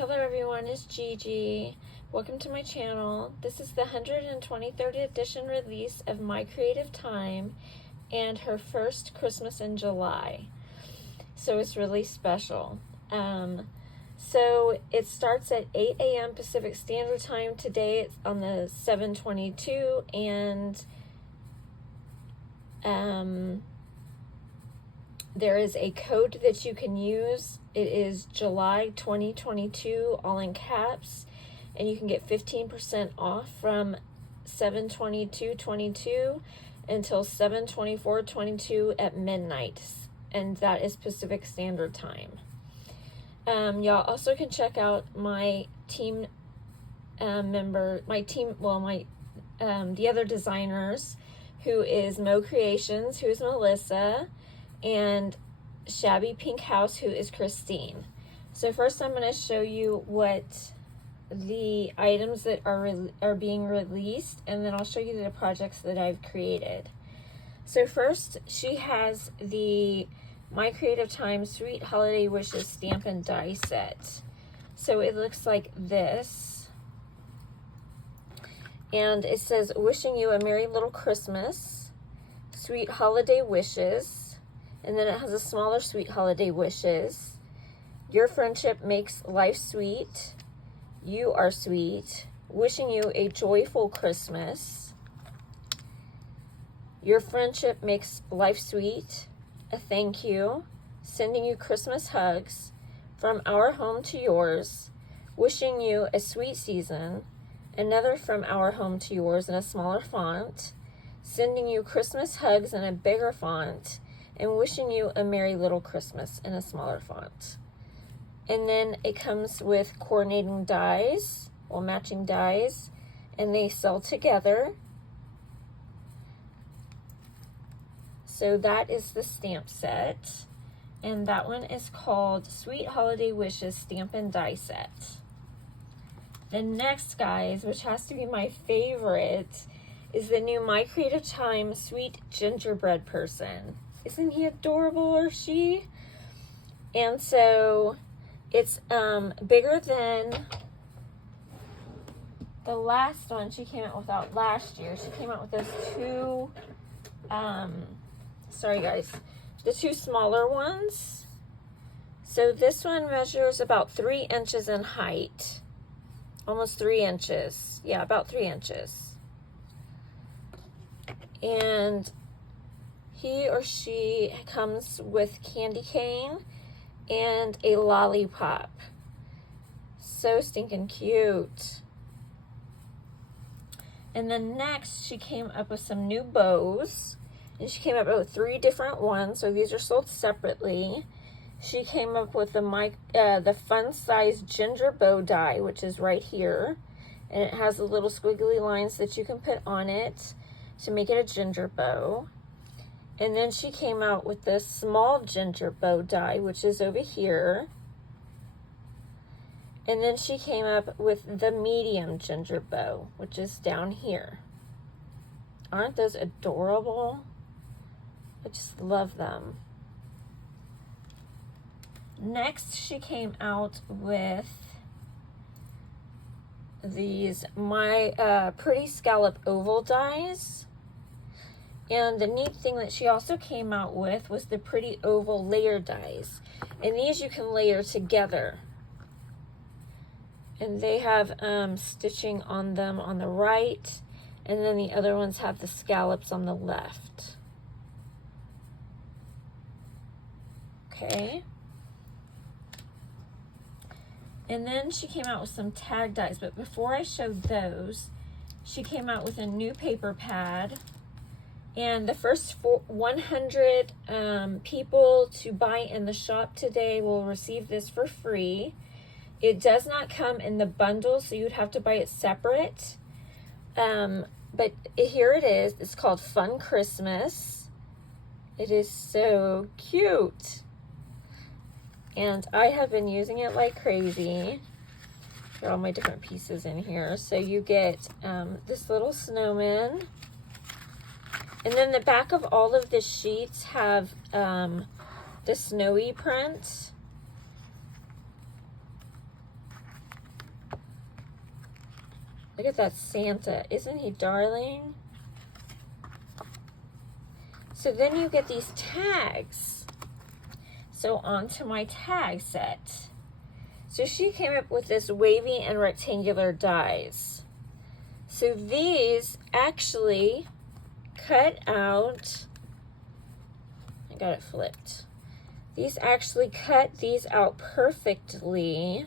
Hello everyone, it's Gigi. Welcome to my channel. This is the 123rd edition release of My Creative Time and her first Christmas in July. So it's really special. So it starts at 8 a.m. Pacific Standard Time. Today it's on the 7/22, and there is a code that you can use. It is July 2022, all in caps, and you can get 15% off from 7/22/22 until 7/24/22 at midnight, and that is Pacific Standard Time. Y'all also can check out my team the other designers, who is Mo Creations, who is Melissa, and Shabby Pink House, who is Christine. So first I'm going to show you what the items that are being released, and then I'll show you the projects that I've created. So first, she has the My Creative Time Sweet Holiday Wishes stamp and die set. So it looks like this, and it says, "Wishing you a Merry Little Christmas, Sweet Holiday Wishes." And then it has a smaller Sweet Holiday Wishes. "Your friendship makes life sweet. You are sweet. Wishing you a joyful Christmas. Your friendship makes life sweet. A thank you. Sending you Christmas hugs. From our home to yours. Wishing you a sweet season. Another from our home to yours in a smaller font. Sending you Christmas hugs in a bigger font. And wishing you a Merry Little Christmas in a smaller font." And then it comes with coordinating dies, or matching dies, and they sell together. So that is the stamp set, and that one is called Sweet Holiday Wishes Stamp and Die Set. The next, guys, which has to be my favorite, is the new My Creative Time Sweet Gingerbread Person. Isn't he adorable, or she? And so it's bigger than the last one she came out with last year. She came out with those two, sorry guys, the two smaller ones. So this one measures about 3 inches in height. Almost 3 inches. Yeah, about 3 inches. And he or she comes with candy cane and a lollipop. So stinking cute. And then next, she came up with some new bows. And she came up with 3 different ones, so these are sold separately. She came up with the fun size ginger bow die, which is right here. And it has the little squiggly lines that you can put on it to make it a ginger bow. And then she came out with this small ginger bow die, which is over here. And then she came up with the medium ginger bow, which is down here. Aren't those adorable? I just love them. Next, she came out with these My Pretty Scallop Oval dies. And the neat thing that she also came out with was the Pretty Oval Layer dies. And these you can layer together. And they have stitching on them on the right. And then the other ones have the scallops on the left. Okay. And then she came out with some tag dies. But before I showed those, she came out with a new paper pad. And the first 100 people to buy in the shop today will receive this for free. It does not come in the bundle, so you'd have to buy it separate. But here it is. It's called Fun Christmas. It is so cute. And I have been using it like crazy. Got all my different pieces in here. So you get this little snowman. And then the back of all of the sheets have the snowy print. Look at that Santa. Isn't he darling? So then you get these tags. So onto my tag set. So she came up with this wavy and rectangular dies. So these actually cut out, I got it flipped. These actually cut these out perfectly.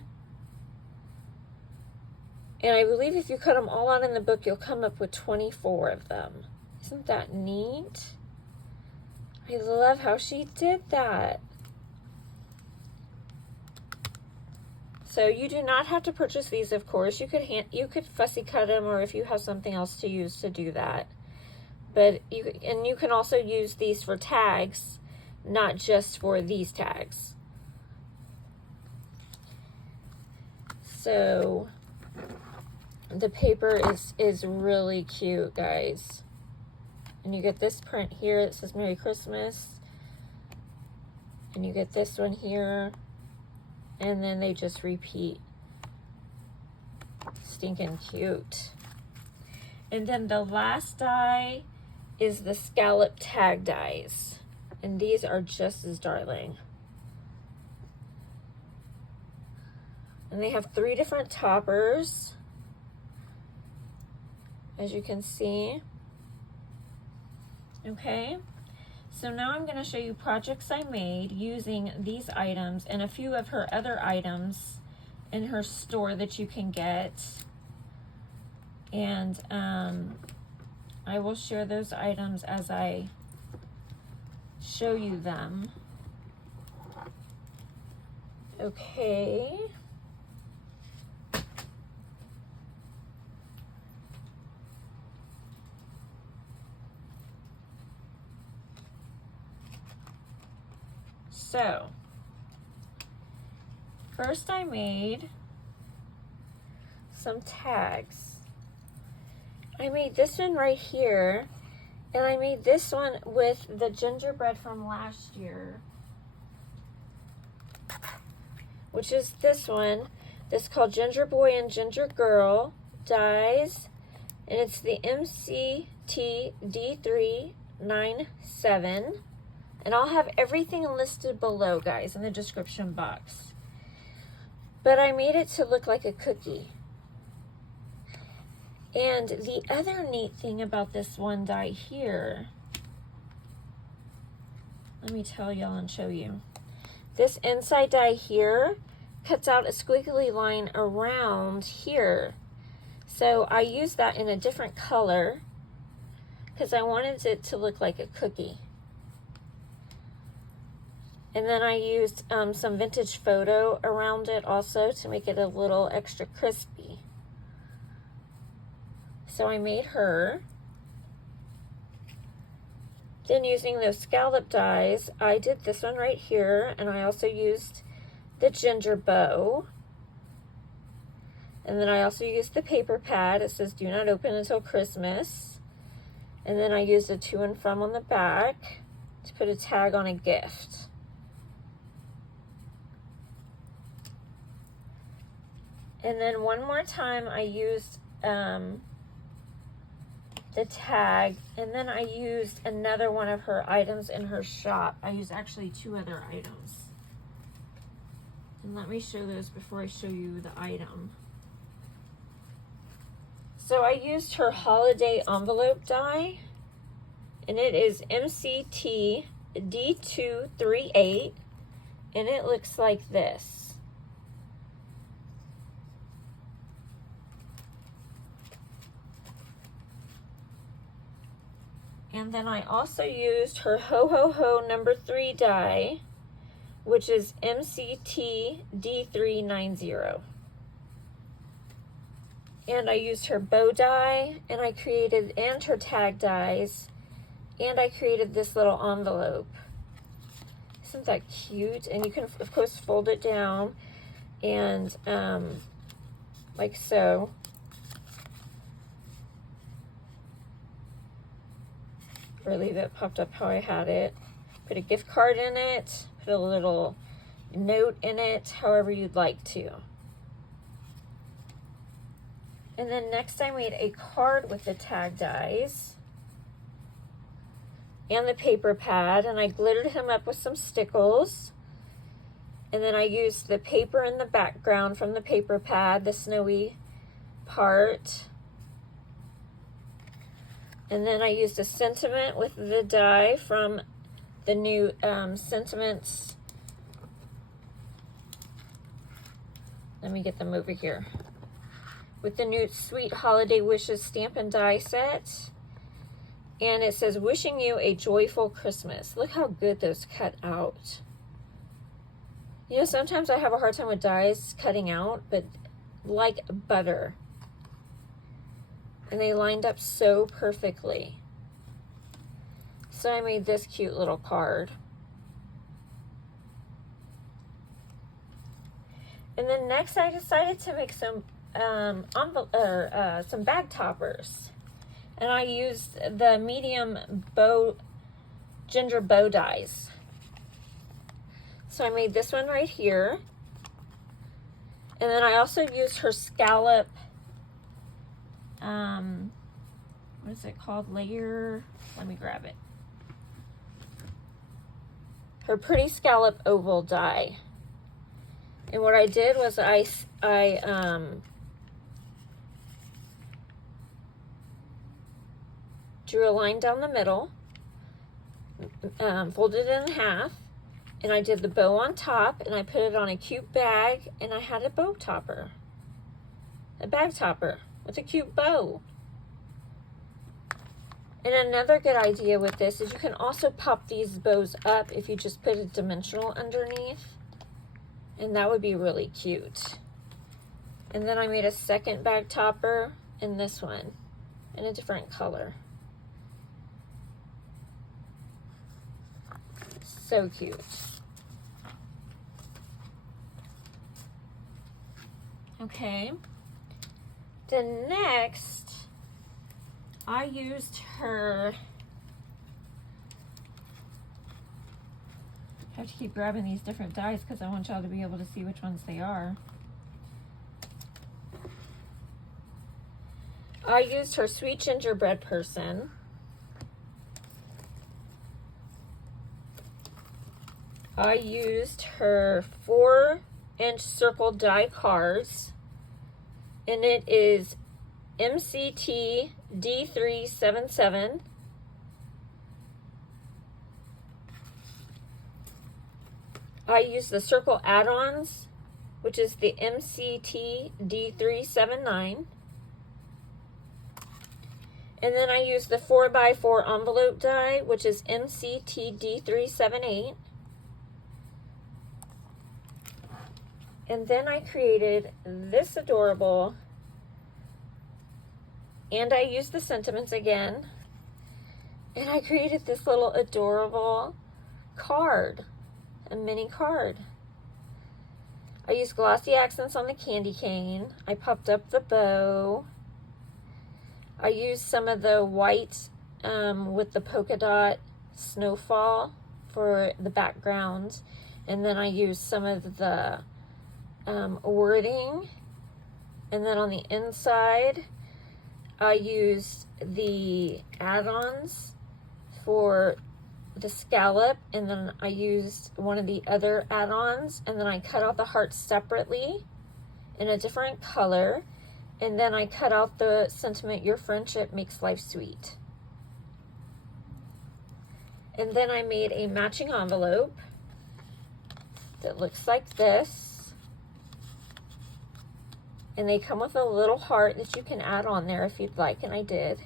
And I believe if you cut them all out in the book, you'll come up with 24 of them. Isn't that neat? I love how she did that. So you do not have to purchase these, of course. You could fussy cut them, or if you have something else to use to do that. But you can also use these for tags, not just for these tags. So the paper is really cute, guys. And you get this print here that says Merry Christmas. And you get this one here. And then they just repeat. Stinking cute. And then the last die is the scallop tag dies. And these are just as darling. And they have 3 different toppers, as you can see. Okay. So now I'm going to show you projects I made using these items and a few of her other items in her store that you can get. And I will share those items as I show you them. Okay. So, first I made some tags. I made this one right here, and I made this one with the gingerbread from last year, which is this one. This is called Ginger Boy and Ginger Girl dies, and it's the MCT D397. And I'll have everything listed below, guys, in the description box. But I made it to look like a cookie. And the other neat thing about this one die here, let me tell y'all and show you. This inside die here cuts out a squiggly line around here. So I used that in a different color because I wanted it to look like a cookie. And then I used some vintage photo around it also to make it a little extra crispy. So I made her. Then using those scallop dies, I did this one right here, and I also used the ginger bow. And then I also used the paper pad. It says do not open until Christmas. And then I used a to and from on the back to put a tag on a gift. And then one more time I used the tag, and then I used another one of her items in her shop. I used actually 2 other items. And let me show those before I show you the item. So I used her holiday envelope die, and it is MCT D238, and it looks like this. And then I also used her Ho Ho Ho number 3 die, which is MCT D390. And I used her bow die, and I created, and her tag dies, and I created this little envelope. Isn't that cute? And you can, of course, fold it down, and like so. Or leave it popped up how I had it. Put a gift card in it, put a little note in it, however you'd like to. And then next I made a card with the tag dies and the paper pad, and I glittered him up with some stickles. And then I used the paper in the background from the paper pad, the snowy part. And then I used a sentiment with the die from the new sentiments. Let me get them over here. With the new Sweet Holiday Wishes stamp and die set. And it says, wishing you a joyful Christmas. Look how good those cut out. You know, sometimes I have a hard time with dies cutting out, but like butter. And they lined up so perfectly. So I made this cute little card. And then next I decided to make some some bag toppers. And I used the medium ginger bow dies. So I made this one right here. And then I also used her scallop, what is it called? Layer, let me grab it. Her pretty scallop oval die. And what I did was I drew a line down the middle, folded it in half, and I did the bow on top, and I put it on a cute bag, and I had a bow topper. A bag topper with a cute bow. And another good idea with this is you can also pop these bows up if you just put a dimensional underneath. And that would be really cute. And then I made a second bag topper in this one in a different color. So cute. Okay. Then next, I used her, I have to keep grabbing these different dies because I want y'all to be able to see which ones they are. I used her Sweet Gingerbread Person. I used her 4-inch circle die cards, and it is MCT D377. I use the circle add-ons, which is the MCT D379. And then I use the 4x4 envelope die, which is MCT D378. And then I created this adorable, and I used the sentiments again, and I created this little adorable card, a mini card. I used glossy accents on the candy cane. I popped up the bow. I used some of the white with the polka dot snowfall for the background, and then I used some of the wording, and then on the inside I used the add-ons for the scallop, and then I used one of the other add-ons, and then I cut out the hearts separately in a different color, and then I cut out the sentiment, your friendship makes life sweet. And then I made a matching envelope that looks like this. And they come with a little heart that you can add on there if you'd like, and I did.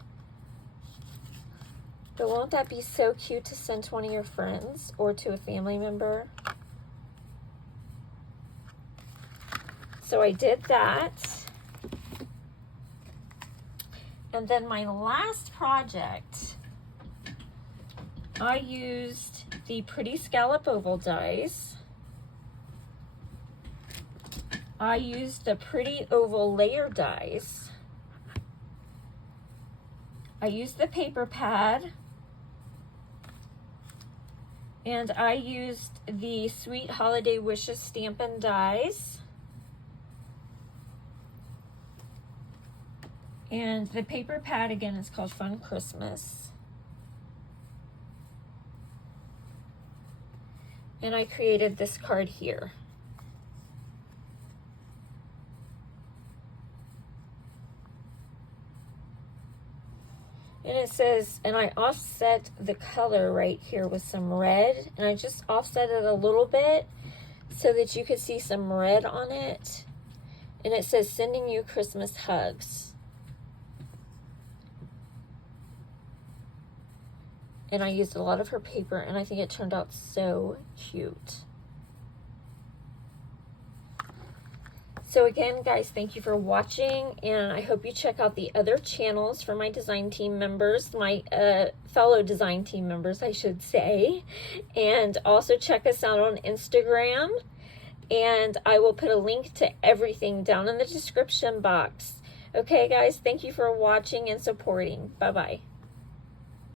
But won't that be so cute to send to one of your friends or to a family member? So I did that. And then my last project, I used the Pretty Scallop Oval dies. I used the Pretty Oval Layer dies. I used the paper pad. And I used the Sweet Holiday Wishes Stampin' dies. And the paper pad, again, is called Fun Christmas. And I created this card here. And it says, and I offset the color right here with some red. And I just offset it a little bit so that you could see some red on it. And it says, sending you Christmas hugs. And I used a lot of her paper, and I think it turned out so cute. So again, guys, thank you for watching, and I hope you check out the other channels for my design team members, my fellow design team members, I should say. And also check us out on Instagram, and I will put a link to everything down in the description box. Okay, guys, thank you for watching and supporting. Bye-bye.